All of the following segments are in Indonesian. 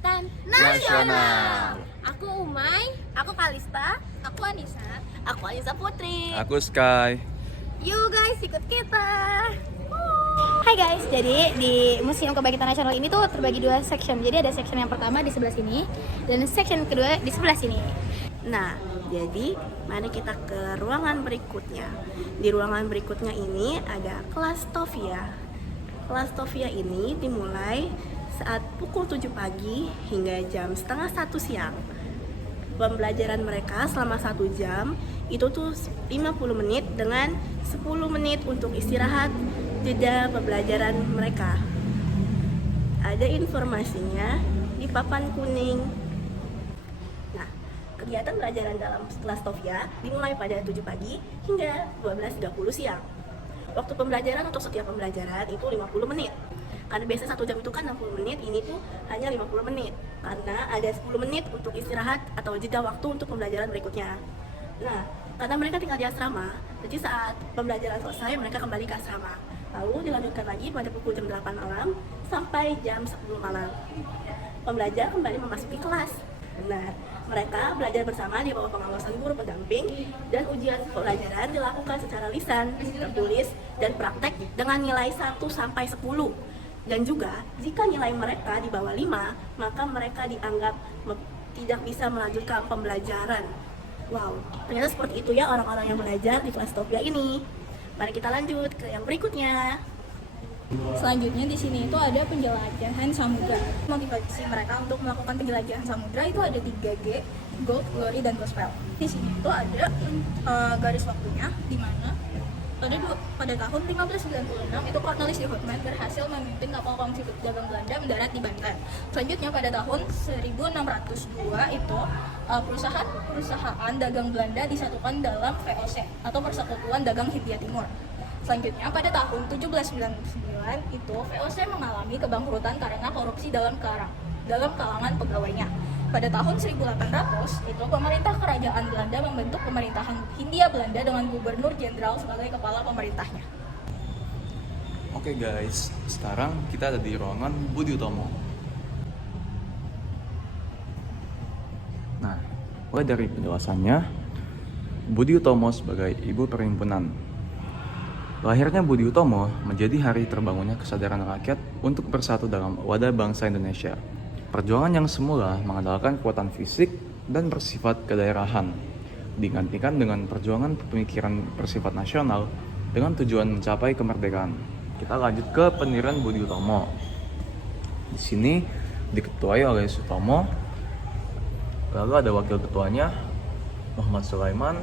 Kebangkitan Nasional. Aku Umay, aku Kalista, aku Anissa Putri. Aku Sky. Yuk guys, ikut kita. Hai guys, jadi di Museum Kebangkitan Nasional ini tuh terbagi dua section. Jadi ada section yang pertama di sebelah sini dan section kedua di sebelah sini. Nah, jadi mari kita ke ruangan berikutnya. Di ruangan berikutnya ini ada kelas Tovia. Kelas Tovia ini dimulai saat pukul 7 pagi hingga jam setengah 1 siang. Pembelajaran mereka selama 1 jam itu tuh 50 menit dengan 10 menit untuk istirahat jeda pembelajaran mereka. Ada informasinya di papan kuning. Nah, kegiatan pembelajaran dalam kelas Tovia dimulai pada 7 pagi hingga 12.30 siang. Waktu pembelajaran untuk setiap pembelajaran itu 50 menit. Karena biasa 1 jam itu kan 60 menit, ini tuh hanya 50 menit. Karena ada 10 menit untuk istirahat atau jeda waktu untuk pembelajaran berikutnya. Nah, karena mereka tinggal di asrama, jadi saat pembelajaran selesai mereka kembali ke asrama. Lalu dilanjutkan lagi pada pukul jam 8 malam sampai jam 10 malam. Pembelajar kembali memasuki kelas. Benar, mereka belajar bersama di bawah pengawasan guru pendamping dan ujian pembelajaran dilakukan secara lisan, tertulis, dan praktek dengan nilai 1 sampai 10. Dan juga, jika nilai mereka di bawah 5, maka mereka dianggap tidak bisa melanjutkan pembelajaran. Wow, ternyata seperti itu ya orang-orang yang belajar di kelas Tovia ini. Mari kita lanjut ke yang berikutnya. Selanjutnya di sini itu ada penjelajahan samudra. Motivasi mereka untuk melakukan penjelajahan samudra itu ada 3G, Gold, Glory, dan Gospel. Di sini itu ada garis waktunya di mana pada tahun 1596 itu Cornelis de Houtman berhasil memimpin kapal kongsi dagang Belanda mendarat di Banten. Selanjutnya pada tahun 1602 itu perusahaan dagang Belanda disatukan dalam VOC atau Persekutuan Dagang Hindia Timur. Selanjutnya pada tahun 1799 itu VOC mengalami kebangkrutan karena korupsi dalam kalangan pegawainya. Pada tahun 1800 itu pemerintah kerajaan Belanda membentuk pemerintahan Hindia Belanda dengan gubernur jenderal sebagai kepala pemerintahnya. Oke guys, sekarang kita ada di ruangan Budi Utomo. Nah, mulai dari penjelasannya, Budi Utomo sebagai ibu perhimpunan. Lahirnya Budi Utomo menjadi hari terbangunnya kesadaran rakyat untuk bersatu dalam wadah bangsa Indonesia. Perjuangan yang semula mengandalkan kekuatan fisik dan bersifat kedaerahan, digantikan dengan perjuangan pemikiran bersifat nasional dengan tujuan mencapai kemerdekaan. Kita lanjut ke pendirian Budi Utomo. Di sini diketuai oleh Sutomo, lalu ada wakil ketuanya Muhammad Sulaiman,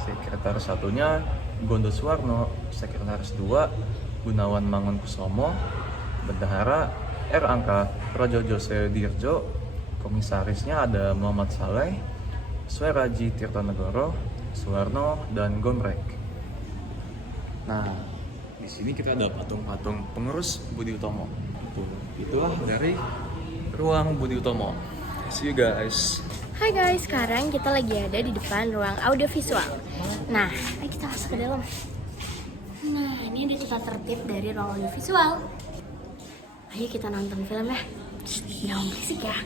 sekretaris satunya Gondo Suwarno, sekretaris 2 Gunawan Mangunkusumo, bendahara R. Angka Prajo Jose Dirjo, komisarisnya ada Muhammad Saleh, Sweraji Tirtonegoro, Suwarno, dan Gomrek. Nah, di sini kita ada patung-patung pengurus Budi Utomo. Itulah dari ruang Budi Utomo. See you guys. Hai guys, sekarang kita lagi ada di depan ruang audiovisual. Nah, ayo kita masuk ke dalam. Nah, ini ada tata tertib dari ruang audiovisual. Ayo kita nonton film ya. Jangan berisik ya.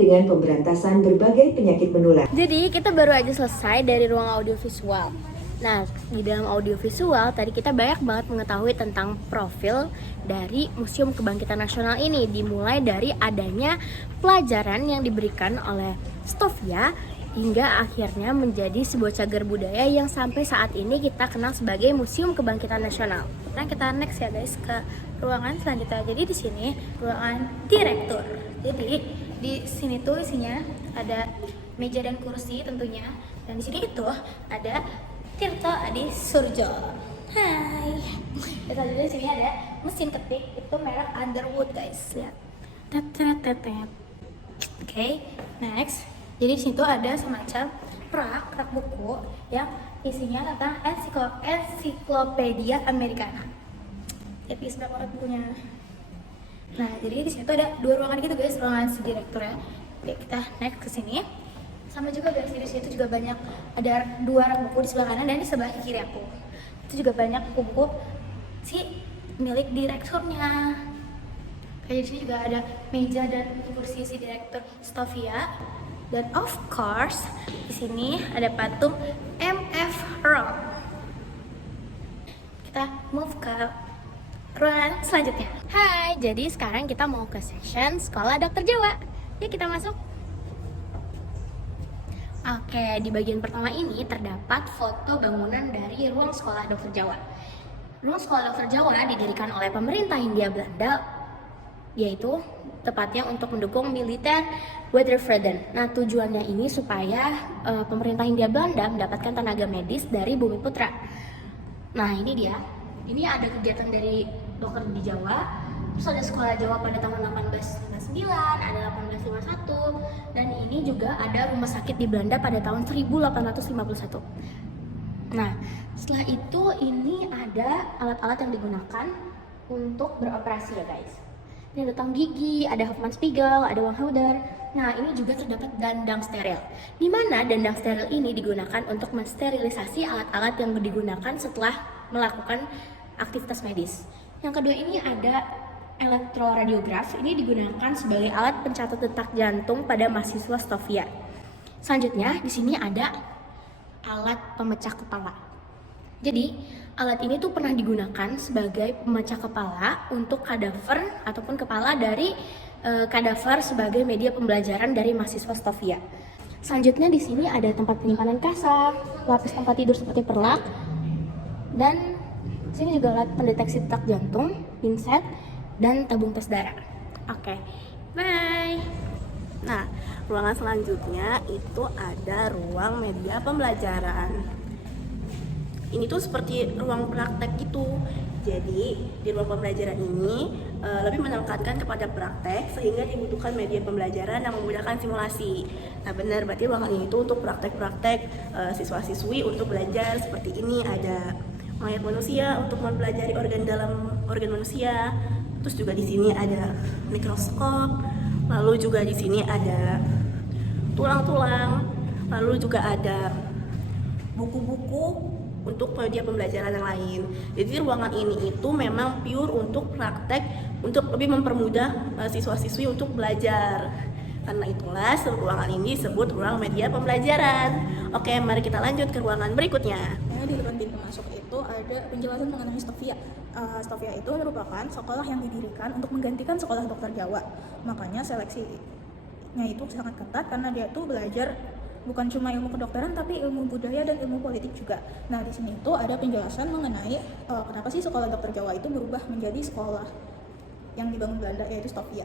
Dengan pemberantasan berbagai penyakit menular. Jadi kita baru aja selesai dari ruang audiovisual. Nah, di dalam audiovisual tadi kita banyak banget mengetahui tentang profil dari Museum Kebangkitan Nasional ini. Dimulai dari adanya pelajaran yang diberikan oleh Stovia hingga akhirnya menjadi sebuah cagar budaya yang sampai saat ini kita kenal sebagai Museum Kebangkitan Nasional. Nah, kita next ya guys ke ruangan selanjutnya. Jadi di sini ruangan direktur. Jadi di sini tuh isinya ada meja dan kursi tentunya. Dan di sini itu ada Tirto Adi Surjo. Hai. Dan selanjutnya di sini ada mesin ketik itu merek Underwood guys. Lihat. Oke, next. Jadi di situ ada semacam rak buku yang isinya tentang ensiklopedia Americana. Jadi berapa bukunya? Nah, jadi di situ ada 2 ruangan gitu guys, ruangan si direktur ya. Oke, kita next ke sini. Sama juga guys, di situ juga banyak ada 2 rak buku di sebelah kanan dan di sebelah kiri aku. Itu juga banyak buku si milik direkturnya. Kayak di sini juga ada meja dan kursi si direktur Stovia. Dan of course, di sini ada patung MF Rock. Kita move ke ruangan selanjutnya. Hai, jadi sekarang kita mau ke section Sekolah Dokter Jawa. Yuk kita masuk. Oke, di bagian pertama ini terdapat foto bangunan dari ruang Sekolah Dokter Jawa. Ruang Sekolah Dokter Jawa didirikan oleh pemerintah Hindia Belanda, yaitu tepatnya untuk mendukung militer Wettervreden. Nah, tujuannya ini supaya pemerintah Hindia Belanda mendapatkan tenaga medis dari Bumiputra. Nah, ini dia. Ini ada kegiatan dari dokter di Jawa. Terus ada sekolah Jawa pada tahun 1859, ada 1851, dan ini juga ada rumah sakit di Belanda pada tahun 1851. Nah, setelah itu ini ada alat-alat yang digunakan untuk beroperasi ya guys. Ini ada tong gigi, ada Hoffmann Spiegel, ada Wanghauser. Nah, ini juga terdapat dandang steril. Di mana dandang steril ini digunakan untuk mensterilisasi alat-alat yang digunakan setelah melakukan aktivitas medis. Yang kedua ini ada elektroradiograf. Ini digunakan sebagai alat pencatat detak jantung pada mahasiswa Stovia. Selanjutnya di sini ada alat pemecah kepala. Jadi alat ini tuh pernah digunakan sebagai pemecah kepala untuk kadaver ataupun kepala dari kadaver sebagai media pembelajaran dari mahasiswa Stovia. Selanjutnya di sini ada tempat penyimpanan kasa, lapis tempat tidur seperti perlak, dan di sini juga alat pendeteksi detak jantung, pinset, dan tabung tes darah. Oke, bye. Nah, ruangan selanjutnya itu ada ruang media pembelajaran. Ini tuh seperti ruang praktek gitu. Jadi di ruang pembelajaran ini lebih menekankan kepada praktek sehingga dibutuhkan media pembelajaran yang memudahkan simulasi. Nah benar, berarti ruangan ini tuh untuk praktek-praktek siswa-siswi untuk belajar seperti ini. Ada mayat manusia untuk mempelajari organ dalam organ manusia. Terus juga di sini ada mikroskop. Lalu juga di sini ada tulang-tulang. Lalu juga ada buku-buku untuk media pembelajaran yang lain. Jadi ruangan ini itu memang pure untuk praktek, untuk lebih mempermudah siswa-siswi untuk belajar. Karena itulah ruangan ini disebut ruang media pembelajaran. Oke, mari kita lanjut ke ruangan berikutnya. Nah, di depan pintu masuk itu ada penjelasan mengenai Stovia. Stovia itu merupakan sekolah yang didirikan untuk menggantikan sekolah dokter Jawa. Makanya seleksinya itu sangat ketat karena dia tuh belajar bukan cuma ilmu kedokteran tapi ilmu budaya dan ilmu politik juga. Nah, di sini itu ada penjelasan mengenai kenapa sih sekolah dokter Jawa itu berubah menjadi sekolah yang dibangun Belanda, yaitu Stovia.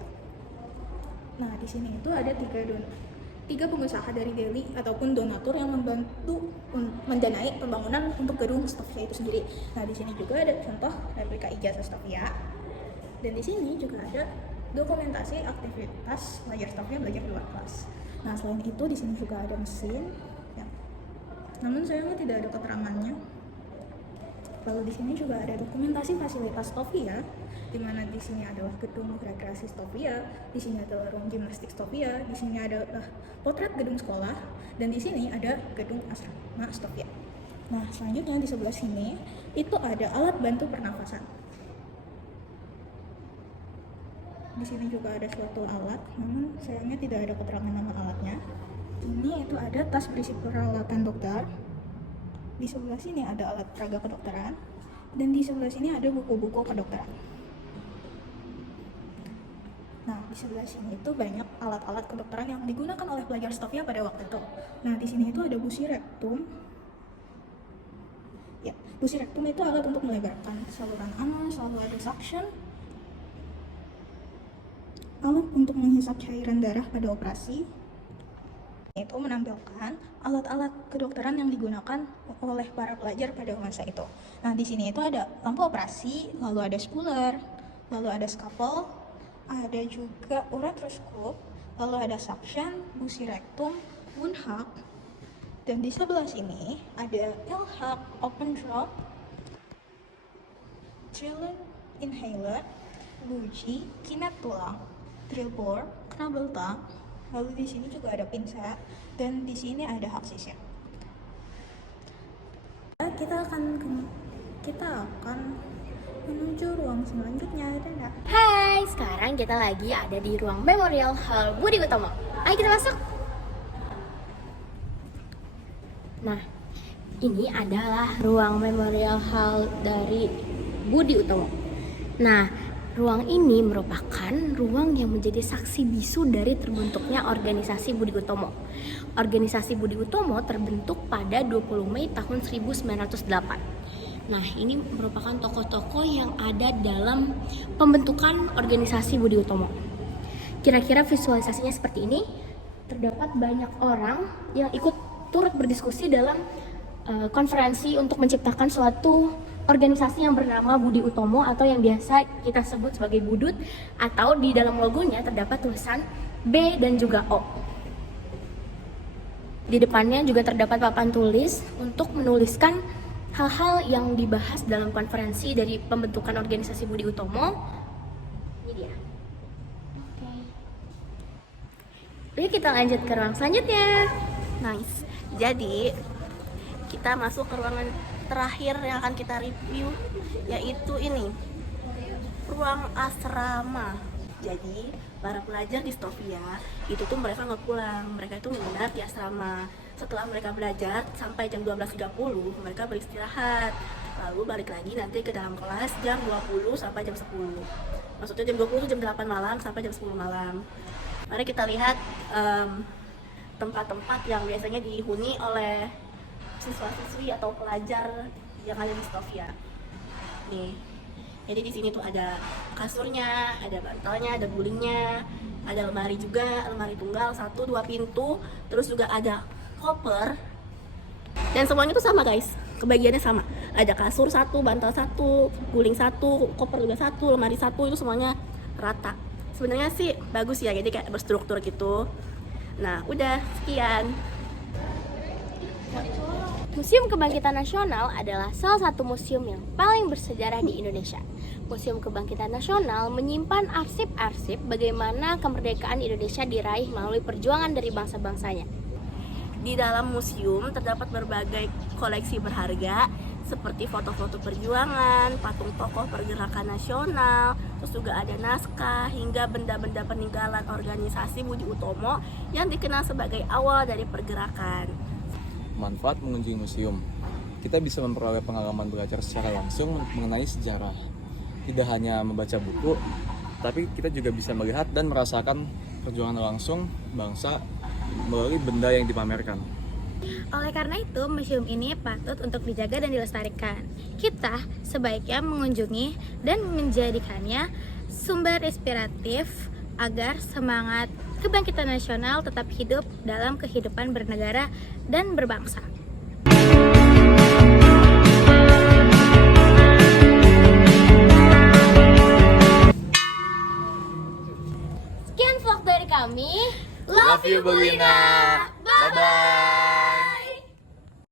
Nah, di sini itu ada tiga pengusaha dari Delhi ataupun donatur yang membantu mendanai pembangunan untuk gedung Stovia itu sendiri. Nah, di sini juga ada contoh replika ijazah Stovia. Dan di sini juga ada dokumentasi aktivitas pelajar Stovia belajar di luar kelas. Nah, selain itu di sini juga ada mesin, ya. Namun sayangnya tidak ada keterangannya. Lalu di sini juga ada dokumentasi fasilitas Stovia, di mana di sini adalah gedung rekreasi Stovia, di sini adalah ruang gimnastik Stovia, di sini ada potret gedung sekolah, dan di sini ada gedung asrama Stovia. Nah, selanjutnya di sebelah sini itu ada alat bantu pernafasan. Di sini juga ada suatu alat, namun sayangnya tidak ada keterangan nama alatnya. Ini itu ada tas berisi peralatan dokter. Di sebelah sini ada alat peraga kedokteran, dan di sebelah sini ada buku-buku kedokteran. Nah, di sebelah sini itu banyak alat-alat kedokteran yang digunakan oleh pelajar Stovia pada waktu itu. Nah, di sini itu ada busi rektum. Ya, busi rektum itu alat untuk melebarkan saluran anus, lalu ada suction, alat untuk menghisap cairan darah pada operasi. Itu menampilkan alat-alat kedokteran yang digunakan oleh para pelajar pada masa itu. Nah, di sini itu ada lampu operasi, lalu ada spuler, lalu ada scalpel, ada juga uretroskop, lalu ada suction, busi rektum, wound hack, dan di sebelah sini ada L-hack, open drop, Trillium inhaler, buji, kinet tulang, drill bore, knabel tang, lalu di sini juga ada pinset, dan di sini ada haksisnya. Kita akan menuju ruang selanjutnya. Dadah. Hai, sekarang kita lagi ada di ruang Memorial Hall Budi Utomo. Ayo kita masuk. Nah, ini adalah ruang Memorial Hall dari Budi Utomo. Nah, ruang ini merupakan ruang yang menjadi saksi bisu dari terbentuknya organisasi Budi Utomo. Organisasi Budi Utomo terbentuk pada 20 Mei tahun 1908. Nah, ini merupakan tokoh-tokoh yang ada dalam pembentukan organisasi Budi Utomo. Kira-kira visualisasinya seperti ini. Terdapat banyak orang yang ikut turut berdiskusi dalam konferensi untuk menciptakan suatu organisasi yang bernama Budi Utomo atau yang biasa kita sebut sebagai Budut, atau di dalam logonya terdapat tulisan B dan juga O. Di depannya juga terdapat papan tulis untuk menuliskan hal-hal yang dibahas dalam konferensi dari pembentukan organisasi Budi Utomo. Ini dia. Oke. Yuk kita lanjut ke ruang selanjutnya. Nice. Jadi kita masuk ke ruangan terakhir yang akan kita review, yaitu ini, ruang asrama. Jadi para pelajar di Stovia itu tuh mereka nggak pulang, mereka itu menginap di asrama. Setelah mereka belajar sampai jam 12.30 mereka beristirahat, lalu balik lagi nanti ke dalam kelas jam 20 sampai jam 10. Maksudnya jam 20 itu jam 8 malam sampai jam 10 malam. Mari kita lihat tempat-tempat yang biasanya dihuni oleh siswa-siswi atau pelajar yang ada di Stovia. Nih, jadi di sini tuh ada kasurnya, ada bantalnya, ada gulingnya, ada lemari juga, lemari tunggal 1-2 pintu, terus juga ada koper. Dan semuanya tuh sama guys, kebagiannya sama. Ada kasur 1, bantal 1, guling 1, koper juga 1, lemari 1, itu semuanya rata. Sebenarnya sih bagus ya, jadi kayak berstruktur gitu. Nah, udah sekian. Museum Kebangkitan Nasional adalah salah satu museum yang paling bersejarah di Indonesia. Museum Kebangkitan Nasional menyimpan arsip-arsip bagaimana kemerdekaan Indonesia diraih melalui perjuangan dari bangsa-bangsanya. Di dalam museum terdapat berbagai koleksi berharga seperti foto-foto perjuangan, patung tokoh pergerakan nasional, terus juga ada naskah hingga benda-benda peninggalan organisasi Budi Utomo yang dikenal sebagai awal dari pergerakan. Manfaat mengunjungi museum. Kita bisa memperoleh pengalaman belajar secara langsung mengenai sejarah. Tidak hanya membaca buku, tapi kita juga bisa melihat dan merasakan perjuangan langsung bangsa melalui benda yang dipamerkan. Oleh karena itu, museum ini patut untuk dijaga dan dilestarikan. Kita sebaiknya mengunjungi dan menjadikannya sumber inspiratif agar semangat kebangkitan nasional tetap hidup dalam kehidupan bernegara dan berbangsa. Sekian vlog dari kami. Love you, Belina. Bye-bye.